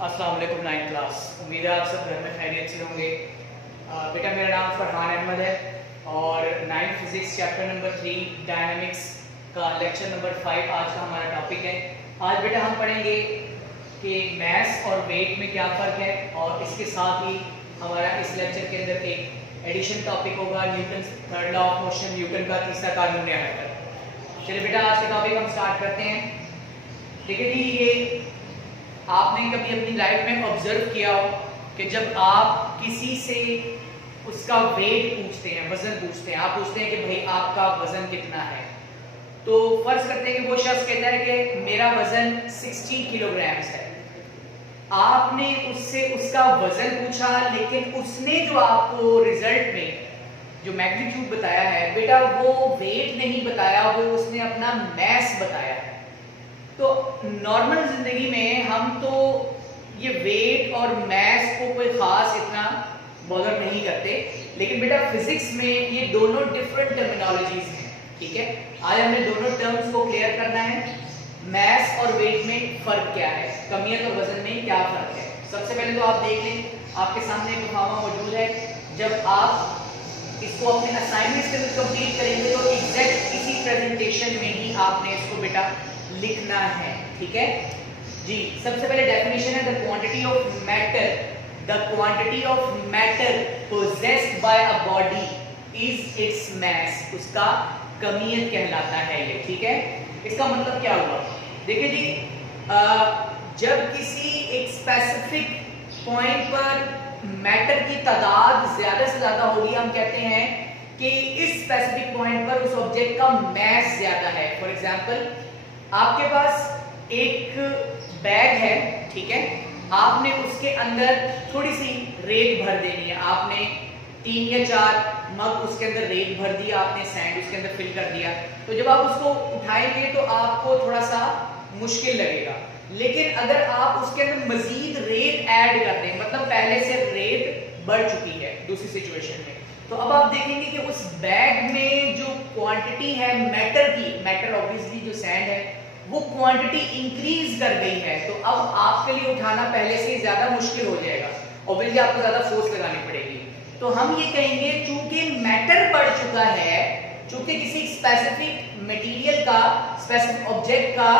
अस्सलाम वालेकुम 9th class. उम्मीद है आप सब घर में खैरियत से होंगे। बेटा मेरा नाम फरहान अहमद है और 9th physics chapter number 3 dynamics का लेक्चर नंबर 5 आज का हमारा टॉपिक है। आज बेटा हम पढ़ेंगे कि मास और वेट में क्या फ़र्क है और इसके साथ ही हमारा इस लेक्चर के अंदर एक एडिशन टॉपिक होगा Newton third law of motion, Newton का तीसरा कानून हरकत। चलिए बेटा आज का टॉपिक हम स्टार्ट करते हैं। देखिए जी, ये आपने कभी अपनी लाइफ में ऑब्जर्व किया हो कि जब आप किसी से उसका वेट पूछते हैं, वजन पूछते हैं, आप पूछते हैं कि भाई आपका वजन कितना है, तो फर्ज करते हैं कि वो शख्स कहता है कि मेरा वजन 60 किलोग्राम है। आपने उससे उसका वजन पूछा, लेकिन उसने जो आपको रिजल्ट में जो मैग्नीट्यूड बताया है बेटा, वो वेट नहीं बताया, वो उसने अपना मास बताया है। तो नॉर्मल जिंदगी में हम तो ये वेट और मास को कोई खास इतना बॉदर नहीं करते, लेकिन बेटा फिजिक्स में ये दोनों डिफरेंट टर्मिनोलॉजीज हैं। ठीक है, आज हमें दोनों टर्म्स को क्लियर करना है। मास और वेट में फर्क क्या है, कमियत और वजन में क्या फर्क है। सबसे पहले तो आप देख लें, आपके सामने एक मुकामा मौजूद है। जब आप इसको अपने असाइनमेंट से कंप्लीट करेंगे तो एग्जैक्ट इसी प्रेजेंटेशन में ही आपने इसको बेटा लिखना है। ठीक है जी, सबसे पहले डेफिनेशन है the quantity of matter possessed by a body is its mass. उसका कमियत कहलाता है ये। ठीक है, इसका मतलब क्या हुआ, देखिए जी, जब किसी एक स्पेसिफिक पॉइंट पर मैटर की तादाद ज्यादा से ज्यादा होगी, हम कहते हैं कि इस स्पेसिफिक पॉइंट पर उस ऑब्जेक्ट का मास ज्यादा है। फॉर एग्जांपल, आपके पास एक बैग है, ठीक है, आपने उसके अंदर थोड़ी सी रेत भर देनी है। आपने 3 या 4 मग उसके अंदर रेत भर दिया, आपने सैंड उसके अंदर फिल कर दिया। तो जब आप उसको उठाएंगे तो आपको थोड़ा सा मुश्किल लगेगा, लेकिन अगर आप उसके अंदर मजीद रेत ऐड कर दें, मतलब पहले से रेत बढ़ चुकी है दूसरी सिचुएशन में, तो अब आप देखेंगे कि उस बैग में जो क्वांटिटी है मैटर की, मैटर ऑब्वियसली जो सैंड है, वो क्वांटिटी इंक्रीज कर गई है। तो अब आपके लिए उठाना पहले से ज्यादा मुश्किल हो जाएगा, ऑब्वियसली आपको ज्यादा फोर्स लगानी पड़ेगी। तो हम ये कहेंगे चूंकि मैटर बढ़ चुका है, चूंकि किसी स्पेसिफिक मटेरियल का, स्पेसिफिक ऑब्जेक्ट का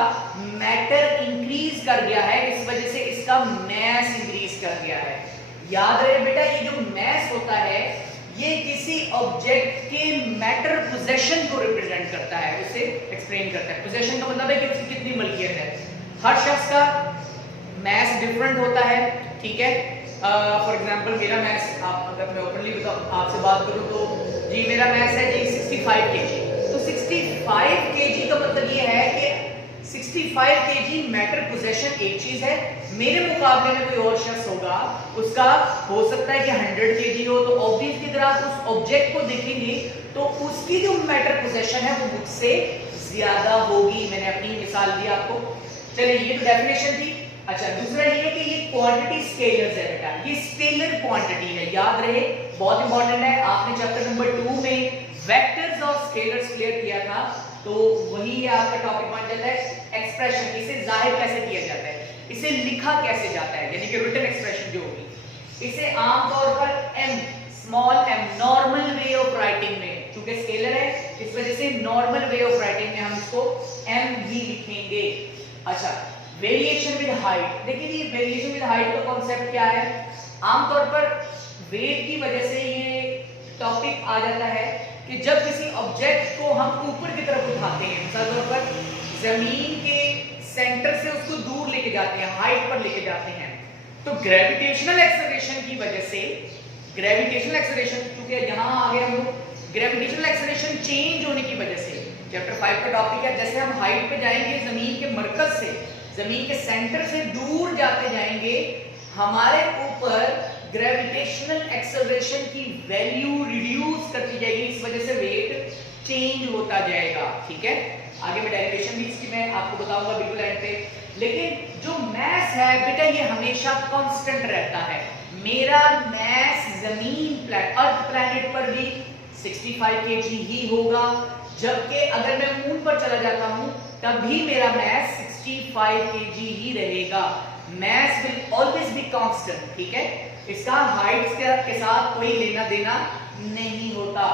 मैटर इंक्रीज कर गया है, इस वजह से इसका मास इंक्रीज कर गया है। याद रहे बेटा, ये जो मास होता है ये किसी ऑब्जेक्ट के मैटर पोजेशन को रिप्रेजेंट करता है, उसे एक्सप्लेन करता है। पोजेशन का मतलब है कि उसकी कितनी मलकियत है। हर शख्स का मास डिफरेंट होता है। ठीक है, फॉर एग्जांपल मेरा मास, आप अगर मैं ओपनली आपसे बात करूं तो जी मेरा मास है जी 65 केजी। तो 65 केजी का मतलब ये है कि 65 केजी मैटर पोजेशन एक चीज है, मेरे मुकाबले में कोई और शख्स होगा, उसका हो सकता है कि 100 केजी हो, तो ऑब्वियसली अगर आप उस ऑब्जेक्ट को देखेंगे तो उसकी जो मैटर पोजेशन है वो मुझसे ज्यादा होगी। मैंने अपनी मिसाल दी आपको। चलिए, ये तो डेफिनेशन थी। अच्छा, दूसरा ये है कि ये क्वांटिटी स्केलर्स है बेटा, ये स्केलर क्वांटिटी है, याद रहे, बहुत इंपॉर्टेंट है। आपने चैप्टर नंबर 2 में वेक्टर्स और स्केलर्स क्लियर किया था, तो वही आपका टॉपिक मान जाता है एक्सप्रेशन। इसे जाहिर कैसे किया जाता है, इसे लिखा कैसे जाता है, यानी कि रिटन एक्सप्रेशन जो होगी, इसे आमतौर पर M, small M, normal way of writing में, चूंकि स्केलर है इस वजह से नॉर्मल वे ऑफ राइटिंग में हम इसको एम भी लिखेंगे। अच्छा, वेरिएशन विद हाइट। देखिए ये वेरिएशन विद हाइट का कॉन्सेप्ट क्या है, आमतौर पर वेट की वजह से ये टॉपिक आ जाता है कि जब किसी ऑब्जेक्ट को हम ऊपर की तरफ उठाते हैं, मिसाल तौर पर जमीन के सेंटर से उसको दूर लेके जाते हैं, हाइट पर लेके जाते हैं, तो ग्रेविटेशनल एक्सेलरेशन की वजह से, ग्रेविटेशनल एक्सेलरेशन, क्योंकि यहां आगे हम लोग ग्रेविटेशनल एक्सेलरेशन चेंज होने की वजह से, चैप्टर 5 का टॉपिक है, जैसे हम हाइट पे जाएंगे, जमीन के मरकज से, जमीन के सेंटर से दूर जाते जाएंगे, हमारे ऊपर ग्रेविटेशनल एक्सेलरेशन की वैल्यू रिड्यूस करती जाएगी, इस वजह से वेट चेंज होता जाएगा। ठीक है, आगे मैं डेरिवेशन भी इसकी मैं आपको बताऊंगा बिल्कुल एंड पे। लेकिन जो मास है बेटा, ये हमेशा कांस्टेंट रहता है। मेरा मास जमीन अर्थ प्लैनेट पर भी 65 केजी ही होगा, जबकि अगर मैं मून पर चला जाता हूं तब भी मेरा मास 65 केजी ही रहेगा। mass will always be constant, ठीक है, इसका हाइट के साथ कोई लेना देना नहीं होता।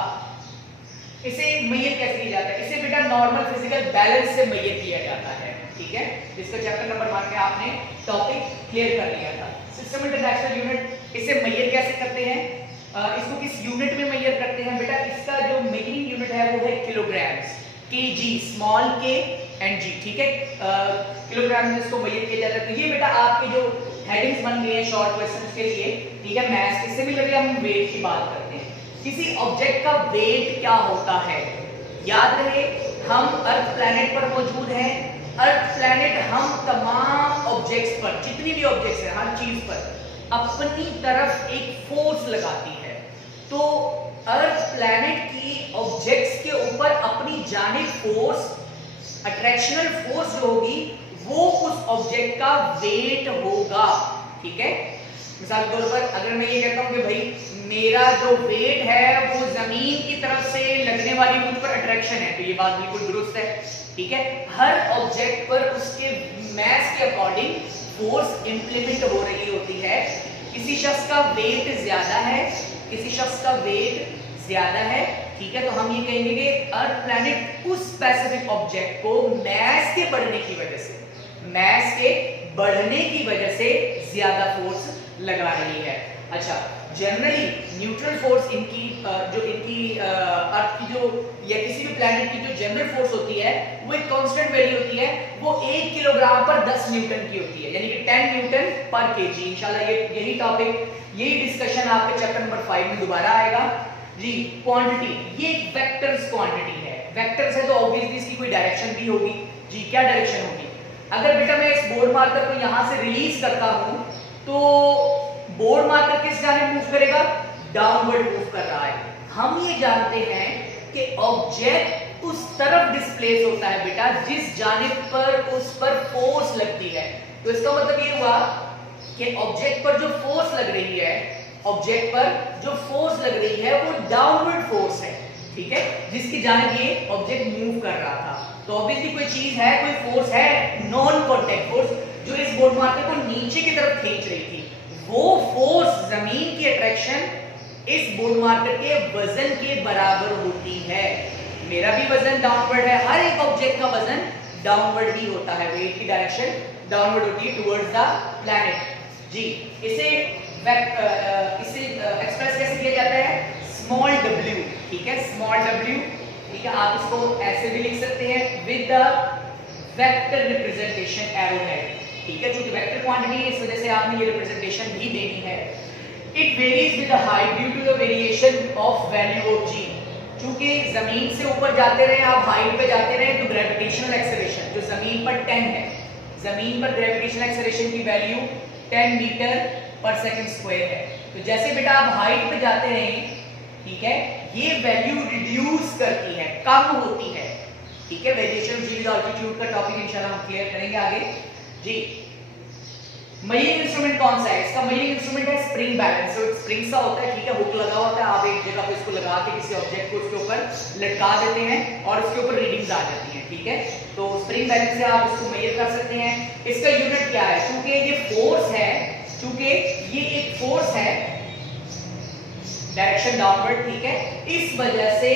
इसे मेजर कैसे किया जाता है? इसे बेटा नॉर्मल फिजिकल बैलेंस से मेजर किया जाता है, ठीक है। इसका चैप्टर नंबर 1 में आपने टॉपिक क्लियर कर लिया था। सिस्टम इंटरनेशनल यूनिट, इसे मेजर कैसे करते हैं? इसको किस यूनिट में मेजर करते हैं बेटा? इसका जो मेजरिंग यूनिट है वो है किलोग्राम्स, केजी, स्मॉल के एंड जी, ठीक है। किलोग्राम में इसको मेजर किया जाता है। तो ये बेटा आपके जो हेडिंग्स बन गए हैं शॉर्ट क्वेश्चंस के लिए, ठीक है। मैथ्स के सिमिलरली हम वेट की बात करते हैं। किसी ऑब्जेक्ट का वेट क्या होता है? याद रहे हम अर्थ प्लैनेट पर मौजूद हैं। अर्थ प्लैनेट हम तमाम ऑब्जेक्ट्स पर, जितनी भी ऑब्जेक्ट्स हैं, हर चीज पर अपनी तरफ एक फोर्स लगाती है। तो अर्थ प्लैनेट की ऑब्जेक्ट्स के ऊपर अपनी जानिब फोर्स, अट्रैक्शनल फोर्स जो होगी वो उस ऑब्जेक्ट का वेट होगा, ठीक है। मिसाल के तौर पर अगर मैं ये कहता हूं कि भाई मेरा जो वेट है वो जमीन की तरफ से लगने वाली मुझ पर अट्रैक्शन है, तो ये बात बिल्कुल दुरुस्त है, ठीक है। हर ऑब्जेक्ट पर उसके मास के अकॉर्डिंग फोर्स इंप्लीमेंट हो रही होती है। किसी शख्स का वेट ज्यादा है, किसी शख्स का वेट ज्यादा है, ठीक है, तो हम ये कहेंगे कि अर्थ प्लैनेट उस स्पेसिफिक ऑब्जेक्ट को मास के बढ़ने की वजह से, मास के बढ़ने की वजह से ज्यादा फोर्स लगा रही है। अच्छा, जनरली न्यूट्रल फोर्स इनकी जो इनकी अर्थ की जो या किसी भी प्लैनेट की जो जनरल फोर्स होती है वो एक कांस्टेंट वैल्यू होती है। वो 1 किलोग्राम पर 10 न्यूटन की होती है, यानी कि 10 न्यूटन पर केजी। इंशाल्लाह यही टॉपिक, यही डिस्कशन आपके चैप्टर नंबर 5 में दोबारा आएगा जी। क्वांटिटी, ये एक वेक्टर्स क्वांटिटी है। वेक्टर्स है तो ऑब्वियसली इसकी कोई डायरेक्शन भी होगी जी। क्या डायरेक्शन होगी? अगर बेटा मैं इस बोर्ड मार्कर को यहां से रिलीज करता हूं तो बोर्ड मार्कर किस जानिब मूव करेगा? डाउनवर्ड मूव कर रहा है। हम ये जानते हैं कि ऑब्जेक्ट उस तरफ डिस्प्लेस होता है बेटा जिस जानिब पर उस पर फोर्स लगती है। तो इसका मतलब ये हुआ कि ऑब्जेक्ट पर जो फोर्स लग रही है, ऑब्जेक्ट पर जो फोर्स लग रही है वो डाउनवर्ड फोर्स है, ठीक है, जिसकी जानिब ये ऑब्जेक्ट मूव कर रहा था। तो ऑब्वियसली कोई चीज है, कोई फोर्स है, नॉन कांटेक्ट फोर्स, जो इस बोर्ड मार्कर को नीचे की तरफ खींच रही थी। वो फोर्स, जमीन की अट्रैक्शन इस बोर्ड मार्कर के वजन के बराबर होती है। मेरा भी वजन डाउनवर्ड है, हर एक ऑब्जेक्ट का वजन डाउनवर्ड ही होता है, वेट की डायरेक्शन डाउनवर्ड होती है टुवर्ड्स द प्लैनेट जी। इसे एक्सप्रेस कैसे किया जाता है? स्मॉल w, ठीक है, स्मॉल w, ठीक है। आप इसको ऐसे भी लिख सकते हैं with the vector representation arrowhead, ठीक है, क्योंकि वेक्टर क्वांटिटी है इस वजह से आपने ये रिप्रेजेंटेशन भी देनी है। It varies with the height due to the variation of value of g। क्योंकि जमीन से ऊपर जाते रहे आप, हाइट पे जाते रहे, तो ग्रेविटेशनल एक्सेलरेशन जो जमीन पर 10 है, जमीन पर ग्रेविटेशनल एक्सेलरेशन की वैल्यू 10 मीटर पर सेकंड स्क्वायर है। तो जैसे बेटा आप हाइट पे जाते रहें, ठीक है, ये वैल्यू रिड्यूस करती है, कम होती है, ठीक है। Variation of G with altitude का टॉपिक इंशाल्लाह हम क्लियर करेंगे आगे जी। मेजरिंग इंस्ट्रूमेंट कौन सा है? इसका मेजरिंग इंस्ट्रूमेंट है स्प्रिंग बैलेंस। तो स्प्रिंग सा होता है, ठीक है, हुक लगा होता है, आप एक जगह पे इसको लगा के किसी ऑब्जेक्ट को उसके ऊपर लटका देते हैं और उसके ऊपर रीडिंग्स आ जाती हैं, ठीक है। तो स्प्रिंग बैलेंस से आप इसको मेजर कर सकते हैं। इसका यूनिट क्या है? क्योंकि ये फोर्स है, क्योंकि ये एक फोर्स है, डायरेक्शन डाउनवर्ड, ठीक है, इस वजह से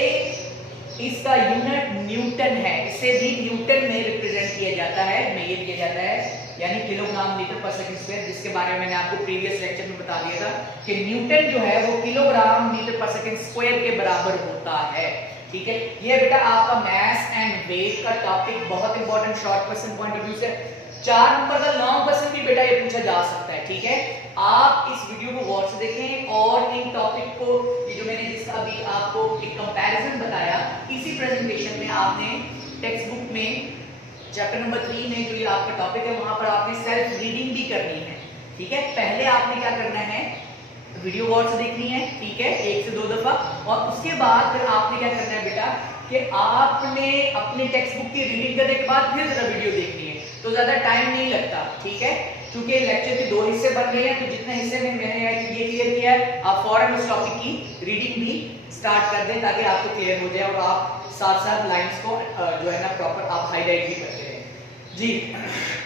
इसका यूनिट न्यूटन है। इसे भी न्यूटन में रिप्रेजेंट किया जाता है, मेजर किया जाता है, यानी किलोग्राम मीटर पर सेकंड स्क्वायर, जिसके बारे में मैंने आपको प्रीवियस लेक्चर में बता दिया था कि न्यूटन जो है वो किलोग्राम मीटर पर सेकंड स्क्वायर के बराबर होता है, ठीक है। ये बेटा आपका मास एंड वेट का टॉपिक बहुत important short question point of view से 4 नंबर का लॉन्ग क्वेश्चन भी बेटा ये पूछा जा सकता है, ठीक है। आप इस वीडियो को गौर से देखें और इन टॉपिक को, ये जो मैंने जिसका अभी आपको एक कंपैरिजन बताया, इसी प्रेजेंटेशन में आपने टेक्स्ट बुक में चैप्टर नंबर 3 में जो ये आपका टॉपिक है वहां पर आपने सेल्फ रीडिंग भी करनी है, ठीक है। पहले आपने क्या करना है? वीडियो गौर से देखनी है, ठीक है, 1 से 2 दफा, और उसके बाद फिर आपने क्या करना है बेटा कि आपने अपने टेक्स्ट बुक की रीडिंग करने के बाद फिर जरा वीडियो देखनी है, तो ज्यादा टाइम नहीं लगता, ठीक है। क्योंकि लेक्चर के 2 हिस्से बन रहे हैं, तो जितने हिस्से में मैंने ये क्लियर किया है, आप फौरन उस टॉपिक की रीडिंग भी स्टार्ट कर दें ताकि आपको क्लियर हो जाए और आप साथ साथ लाइंस को जो है ना प्रॉपर आप हाईलाइट भी करते हैं। जी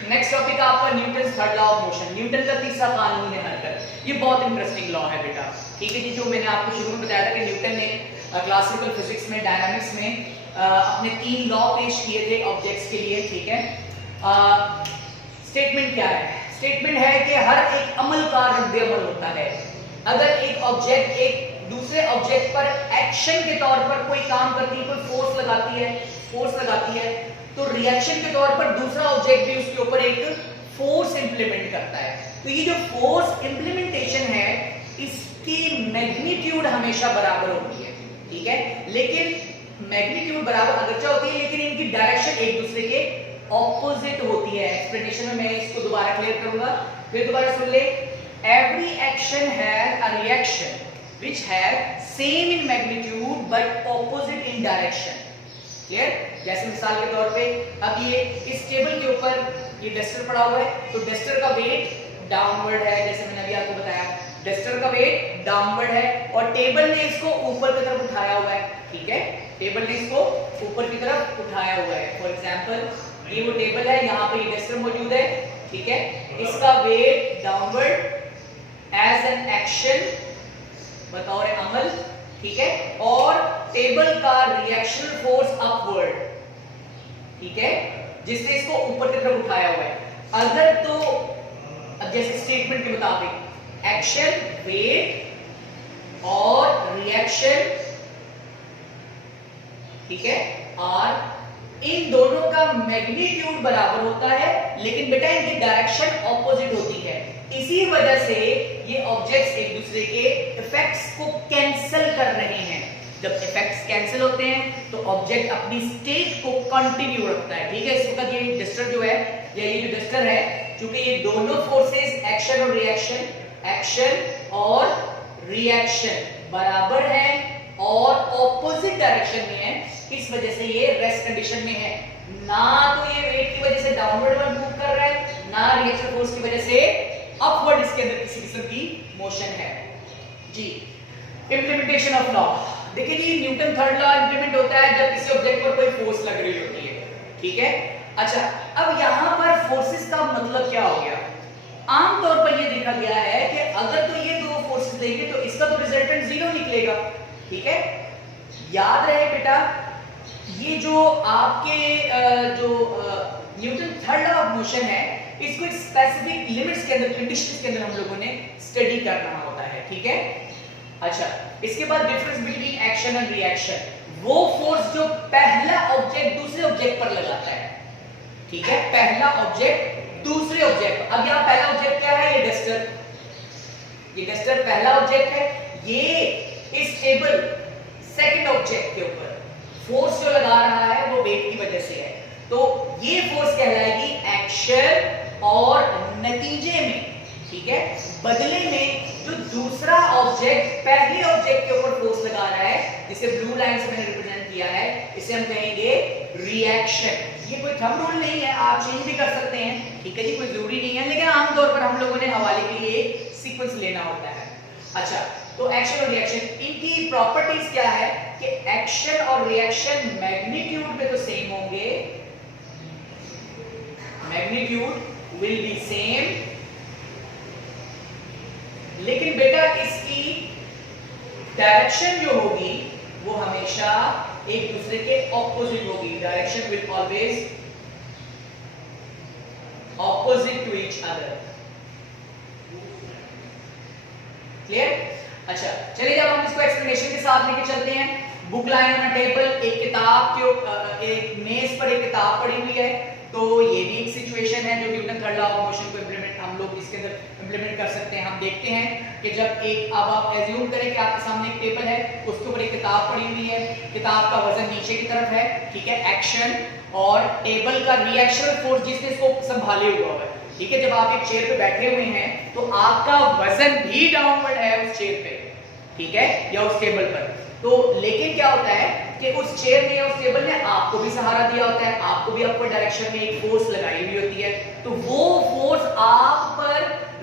नेक्स्ट टॉपिक आपका Newton third law of motion, Newton का तीसरा कानून है हरकत। ये बहुत इंटरेस्टिंग लॉ है बेटा, ठीक है जी। जो मैंने आपको शुरू में बताया था कि न्यूटन ने क्लासिकल फिजिक्स में, डायनामिक्स में अपने 3 लॉ पेश किए थे ऑब्जेक्ट्स के लिए, ठीक है। स्टेटमेंट क्या है? स्टेटमेंट है कि हर एक अमल का रद्द अमल होता है। अगर एक ऑब्जेक्ट एक दूसरे ऑब्जेक्ट पर एक्शन के तौर पर कोई काम करती है, कोई फोर्स लगाती है, तो रिएक्शन के तौर पर दूसरा ऑब्जेक्ट भी उसके ऊपर एक फोर्स इंप्लीमेंट करता है। तो ये जो फोर्स इंप्लीमेंटेशन है इसकी मैग्नीट्यूड हमेशा बराबर होती है, ठीक है। लेकिन मैग्नीट्यूड बराबर अगरचे होती है, लेकिन इनकी डायरेक्शन एक दूसरे के ऑपोजिट होती है। एक्सप्लेनेशन में मैं इसको दोबारा क्लियर करूंगा, फिर दोबारा सुन ले। Every action has a reaction which have same in magnitude but opposite in direction, clear. जैसे मिसाल के तौर पे अब ये इस टेबल के ऊपर ये डस्टर पड़ा हुआ है, तो डस्टर का वेट डाउनवर्ड है, जैसे मैंने अभी आपको बताया डस्टर का वेट डाउनवर्ड है, और टेबल ने इसको ऊपर की तरफ उठाया हुआ है, ठीक है। टेबल ने इसको ऊपर की तरफ उठाया हुआ है। फॉर एग्जांपल ये वो टेबल है, यहाँ पे ये डस्टर मौजूद है, ठीक है। इसका weight downward as an action, बतौर अमल, ठीक है, और टेबल का रिएक्शन फोर्स अपवर्ड, ठीक है, जिसने इसको ऊपर की तरफ उठाया हुआ है। अगर तो अब जैसे स्टेटमेंट के मुताबिक एक्शन वेट और रिएक्शन, ठीक है, आर, इन दोनों का मैग्नीट्यूड बराबर होता है, लेकिन बेटा इनकी डायरेक्शन ऑपोजिट होती है। इसी वजह से ये ऑब्जेक्ट्स एक दूसरे के इफेक्ट्स को कैंसिल कर रहे हैं। जब इफेक्ट्स कैंसिल होते हैं तो ऑब्जेक्ट अपनी स्टेट को कंटिन्यू रखता है, ठीक है। इस वक्त ये डस्टर जो है, या ये जो डस्टर है, क्योंकि ये दोनों फोर्सेस एक्शन और रिएक्शन बराबर है और ऑपोजिट डायरेक्शन में है, इस वजह से ये रेस्ट कंडीशन में है। ना तो ये वेट की वजह से डाउनवर्ड मूव कर रहा है, ना रिएक्शन फोर्स की वजह से अपवर्ड इसके अंदर किसी किस्म की मोशन है जी। इंप्लीमेंटेशन ऑफ लॉ, देखिए जी, न्यूटन थर्ड लॉ इंप्लीमेंट होता है जब किसी ऑब्जेक्ट पर कोई फोर्स लग रही होती है, ठीक है। अच्छा, अब यहां पर फोर्सेस का मतलब क्या हो गया? आमतौर पर यह देखा गया है कि अगर तो ये दो फोर्सेस देंगे तो इसका तो रिजल्टेंट 0 निकलेगा, ठीक है। याद रहे बेटा, ये जो आपके Newton third law of motion है, इसको एक स्पेसिफिक लिमिट्स के अंदर, कंडीशंस के अंदर हम लोगों ने स्टडी करना होता है, ठीक है। अच्छा, इसके बाद difference between action and reaction, वो फोर्स जो पहला ऑब्जेक्ट दूसरे ऑब्जेक्ट पर लगाता है, ठीक है। पहला ऑब्जेक्ट दूसरे ऑब्जेक्ट, अब यहां पहला ऑब्जेक्ट क्या है? ये डस्टर, ये डस्टर पहला ऑब्जेक्ट है। ये इस टेबल सेकंड ऑब्जेक्ट के ऊपर फोर्स जो लगा रहा है वो वेट की वजह से है, तो ये फोर्स कहलाएगी एक्शन, और नतीजे में, ठीक है, बदले में जो दूसरा ऑब्जेक्ट पहले ऑब्जेक्ट के ऊपर फोर्स लगा रहा है, जिसे ब्लू लाइन से मैंने रिप्रेजेंट किया है, इसे हम कहेंगे रिएक्शन। ये कोई थंब रूल नहीं है, आप चेंज भी कर सकते हैं, ठीक है जी, कोई जरूरी नहीं है, लेकिन आमतौर पर हम लोगों ने हवाले के लिए एक सीक्वेंस लेना होता है। अच्छा, तो एक्शन और रिएक्शन, इनकी प्रॉपर्टीज क्या है कि एक्शन और रिएक्शन मैग्नीट्यूड में तो सेम होंगे, मैग्नीट्यूड विल बी सेम, लेकिन बेटा इसकी डायरेक्शन जो होगी वो हमेशा एक दूसरे के ऑपोजिट होगी। Direction will always opposite to each other, clear. अच्छा, चलिए जब हम इसको एक्सप्लेनेशन के साथ लेके चलते हैं। Book line on a table, एक किताब के एक मेज पर एक किताब पड़ी हुई है, तो ये भी एक सिचुएशन है जो Newton third law of motion को इंप्लीमेंट हम लोग इसके अंदर इंप्लीमेंट कर सकते हैं। हम देखते हैं कि जब एक, अब आप एज्यूम करें कि आपके सामने एक टेबल है, उसके ऊपर एक किताब पड़ी हुई है, किताब का वजन नीचे की तरफ है, ठीक है, एक्शन, और टेबल का रिएक्शन फोर्स जिसने इसको संभाले हुआ है, ठीक है। जब आप एक चेयर पे बैठे हुए हैं तो आपका वजन भी डाउनवर्ड है उस चेयर पे, ठीक है, या उस टेबल पर। तो लेकिन क्या होता है कि उस चेयर ने या उस टेबल ने आपको भी सहारा दिया होता है, आपको भी अपवर्ड डायरेक्शन में एक फोर्स लगाई हुई होती है, तो वो फोर्स आप पर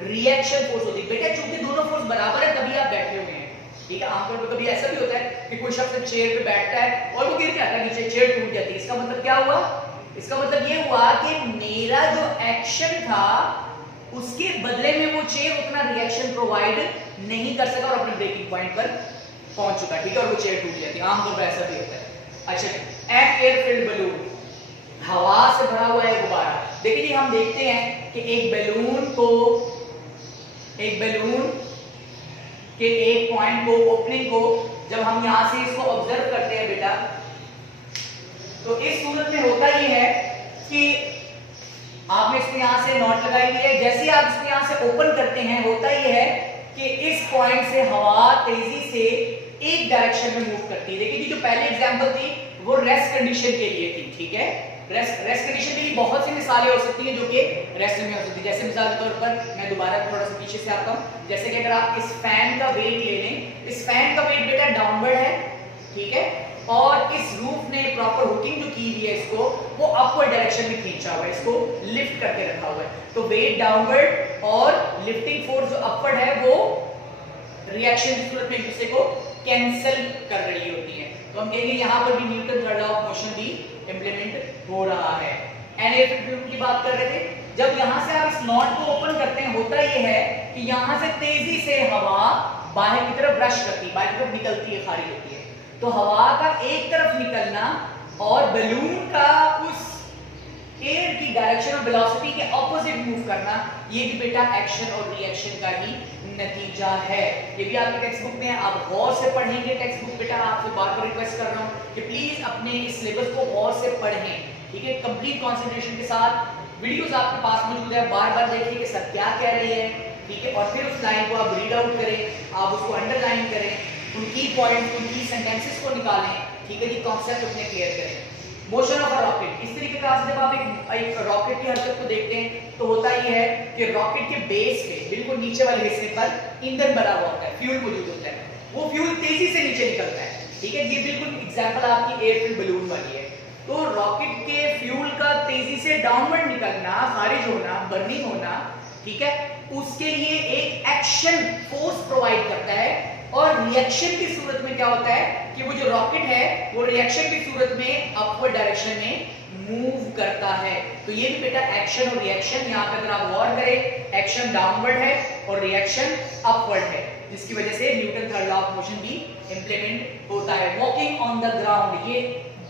रिएक्शन फोर्स होती है। बेटा चूंकि दोनों फोर्स बराबर है तभी आप बैठे हुए हैं, ठीक है। आमतौर पर कभी ऐसा भी होता है कि कोई शख्स चेयर पे बैठता है और वो गिर जाता है नीचे, चेयर टूट जाती है, इसका मतलब क्या हुआ? इसका मतलब ये हुआ कि मेरा जो एक्शन था उसके बदले में वो चेयर उतना रिएक्शन प्रोवाइड नहीं कर सका और अपने ब्रेकिंग पॉइंट पर पहुंच चुका, ठीक है, और वो चेयर टूट जाती है। आमतौर पर ऐसा भी होता है। अच्छा, एन एयर फिल्ड बलून, हवा से भरा हुआ है गुब्बारा। देखिए जी, हम देखते हैं कि एक बैलून के एक पॉइंट को, ओपनिंग को, जब हम यहां से इसको ऑब्जर्व करते हैं बेटा, तो इस सूरत में होता ये है कि आपने इसको यहां से नॉट लगाई हुई है, जैसे आप इसको यहां से ओपन करते हैं, होता ये है कि इस पॉइंट से हवा तेजी से एक डायरेक्शन में मूव करती है। देखिए जो पहली एग्जांपल थी वो रेस्ट कंडीशन के लिए थी, ठीक है। रेस्ट कंडीशन के लिए बहुत सी मिसालें हो सकती हैं जो कि रेस्ट में हो सकती है। जैसे मिसाल के तौर पर मैं दोबारा थोड़ा सा पीछे से आता हूं, जैसे कि अगर आप इस फैन का वेट ले लें, इस फैन का वेट बेटा डाउनवर्ड है, ठीक है, और इस रूफ ने प्रॉपर हुकिंग जो की हुई है इसको वो अपवर्ड डायरेक्शन में खींचा हुआ है, इसको लिफ्ट करके रखा हुआ है। तो वेट डाउनवर्ड और लिफ्टिंग फोर्स जो अपवर्ड है वो रिएक्शन की सूरत में एक दूसरे को कैंसिल कर रही होती है। तो हम कहेंगे यहां पर भी Newton third law of motion भी इंप्लीमेंट हो रहा है। एनएफ की बात कर रहे थे, जब यहां से आप इस नॉट को ओपन करते हैं, होता यह है कि यहां से तेजी से हवा बाहर की तरफ रश करती है, बाहर की तरफ निकलती है, खारिज होती है। तो हवा का एक तरफ निकलना और बलून का उस एयर की डायरेक्शन और वेलोसिटी के ऑपोजिट मूव करना, ये भी बेटा एक्शन और रिएक्शन का ही नतीजा है। ये भी आपके टेक्स्ट बुक में है, आप गौर से पढ़ेंगे टेक्स्ट बुक। बेटा आपसे बार-बार रिक्वेस्ट कर रहा हूं कि प्लीज अपने इस सिलेबस को गौर से पढ़ें, ठीक है, कंप्लीट कंसंट्रेशन के साथ। वीडियोस आपके पास मौजूद है, बार-बार देखिए कि सर क्या कह रही है, ठीक है, और फिर उस लाइन को आप रीड आउट करें, आप उसको अंडरलाइन करें, उनकी पॉइंट्स, उनकी सेंटेंसेस को निकालें, ठीक है जी, कॉन्सेप्ट अपने क्लियर करें। मोशन ऑफ अ रॉकेट, इस तरीके का जब आप एक रॉकेट की हरकत को देखते हैं तो होता ये है कि रॉकेट के बेस पे बिल्कुल नीचे वाले हिस्से पर ईंधन भरा हुआ होता है, फ्यूल मौजूद होता है, वो फ्यूल तेजी से नीचे निकलता है, ठीक है। ये बिल्कुल एग्जांपल आपकी एयरफिल्ड बलून वाली है। तो रॉकेट के फ्यूल का तेजी से डाउनवर्ड निकलना, खारिज होना, बर्निंग होना, ठीक है, उसके लिए एक एक्शन फोर्स प्रोवाइड करता है। और रिएक्शन की सूरत में क्या होता है कि वो जो रॉकेट है वो रिएक्शन की सूरत में अपवर्ड डायरेक्शन में मूव करता है। तो ये भी बेटा एक्शन और रिएक्शन, यहाँ पे अगर आप गौर करें, एक्शन डाउनवर्ड है और रिएक्शन अपवर्ड है, जिसकी वजह से Newton third law of motion भी इंप्लीमेंट होता है। वॉकिंग ऑन द ग्राउंड, ये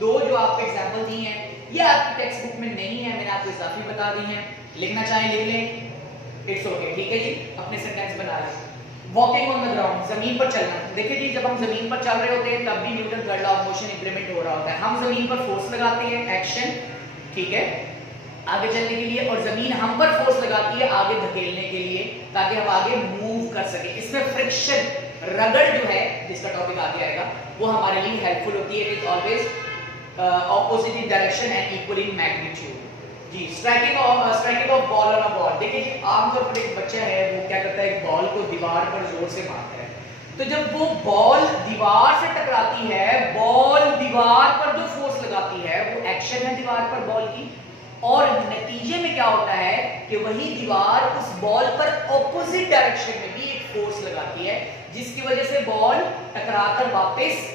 दो जो आपको एग्जांपल दी हैं, ये आपकी टेक्स्ट बुक में नहीं है, मैंने आपको इजाफी बता दी है, लिखना चाहें लिख लें, इट्स ओके, ठीक है जी, अपने सेंटेंस बना लें। वॉकिंग ऑन द ग्राउंड, जमीन पर चलना। देखिए जी, जब हम जमीन पर चल रहे होते हैं तब भी Newton third law of motion implement हो रहा होता है। हम जमीन पर फोर्स लगाते हैं, एक्शन, ठीक है, आगे चलने के लिए, और जमीन हम पर फोर्स लगाती है आगे धकेलने के लिए, ताकि हम आगे मूव कर सके। इसमें फ्रिक्शन, रगड़ जो है, जिसका टॉपिक आगे आएगा, वो हमारे लिए हेल्पफुल होती है। It is always opposite in direction and equal in magnitude. जी, striking of ball on a ball. देखिए जी, आमतौर पर एक बच्चा है वो क्या करता है, एक बॉल को दीवार पर जोर से मारता है, तो जब वो बॉल दीवार से टकराती है, बॉल दीवार पर जो फोर्स लगाती है वो एक्शन है दीवार पर बॉल की, और नतीजे में क्या होता है कि वही दीवार उस बॉल पर ऑपोजिट डायरेक्शन में भी एक फोर्स लगाती है, जिसकी वजह से बॉल टकराकर वापस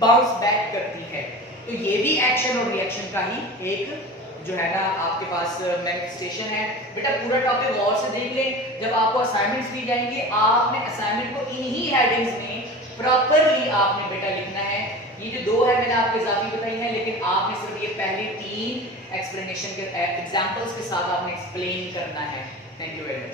बाउंस बैक करती है। तो ये भी एक्शन और रिएक्शन का ही एक जो है ना आपके पास मैनिफेस्टेशन है। बेटा पूरा टॉपिक गौर से देख लें, जब आपको असाइनमेंट्स दी जाएंगे आपने असाइनमेंट को इन्हीं हेडिंग्स में प्रॉपरली आपने बेटा लिखना है। ये जो दो है मैंने आपको इजाफी बताई है, लेकिन आपने सिर्फ ये पहले 3 एक्सप्लेनेशन के एग्जांपल्स के साथ आपने एक्सप्लेन करना है। Thank you very much.